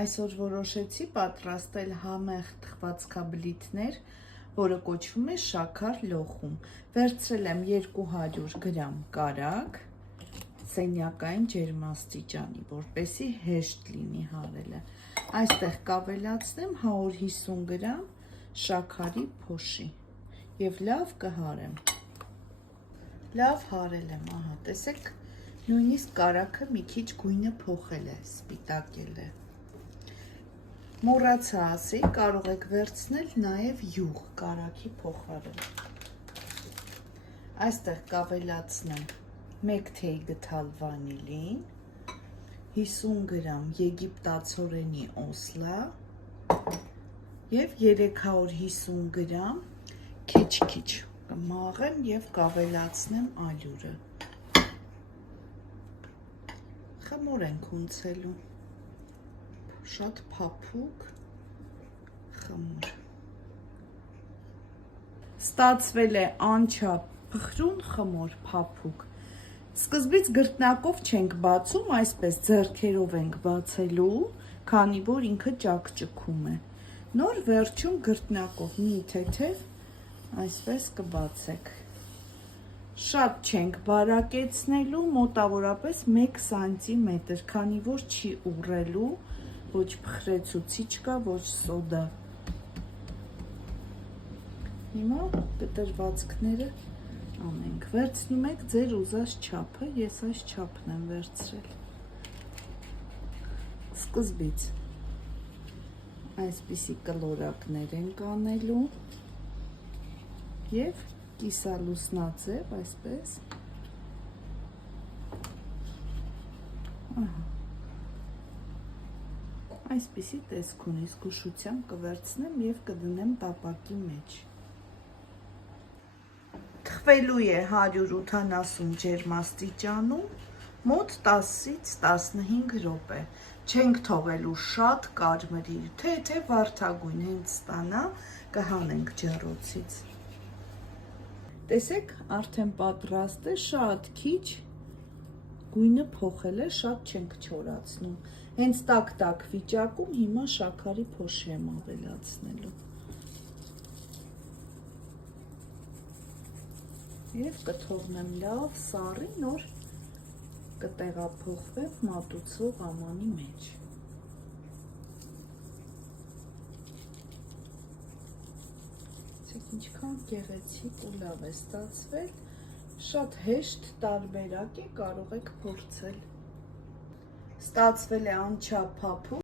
Այսօր որոշեցի պատրաստել համեղ թխվածքաբլիթներ, որը կոչվում է շաքար լոխում։ Վերցրել եմ 200 գրամ կարագ, սենյակային ջերմաստիճանի, որպեսզի հեշտ լինի հարելը։ Այստեղ կավելացնեմ 150 գրամ շաքարի փոշի և լավ կհարեմ։ Լավ հարել եմ, ահա, տեսեք, նույնիսկ կարագը մի քիչ գույնը փոխել է, սպիտակել է։ Մոռացա ասել, կարող եք վերցնել նաև յուղ կարագի փոխարեն։ Այստեղ կավելացնեմ 1 թեյ գդալ վանիլին, 50 գրամ եգիպտացորենի օսլա և 350 գրամ քիչ-քիչ կմաղեմ և կավելացնեմ ալյուրը։ Խմոր ենք ունցելու, շատ փափուկ խմոր։ Ստացվել է անչափ փխրուն խմոր, փափուկ։ Սկզբից գրտնակով չենք բացում, այսպես ձեռքերով ենք բացելու, քանի որ ինքը ճաքճքում է։ Նոր վերջում գրտնակով մի թեթև այսպես կբացեք։ Շատ չենք բարակեցնելու, մոտավորապես 1 սանտիմետր, քանի որ չի ուռելու, ոչ փխրեցուցիչ կա, ոչ սոդա։ Հիմա կտրվածքները անենք, վերցնում եք ձեր ուզած չափը, ես այս չափն եմ վերցրել։ Սկզբից այսպիսի կլորակներ ենք անելու և կիսալուսնաձև, այսպես, այսպիսի տեսք ունի, զգուշությամբ կվերցնեմ և կդնեմ տապակի մեջ։ Թխվելու է 180 ջերմաստիճանում, մոտ 10-ից 15 րոպե, չենք թողելու շատ կարմրի, թե վարդագույն հենց ստանա, կհանենք ջեռոցից։ Տեսեք, արդեն պատրաստ է, շատ քիչ գույնը փոխել է, շատ չենք չորացնում։ Հենց տաք-տաք վիճակում հիմա շաքարի փոշի եմ ավելացնելու։ Եվ կթողնեմ լավ սառի, նոր կտեղափոխվեմ մատուցող ամանի մեջ։ Ինչքան գեղեցիկ ու լավ է ստացվել, շատ հեշտ տարբերակ է, կարող եք փորձել։ Ստացվել է անչափ փափուկ։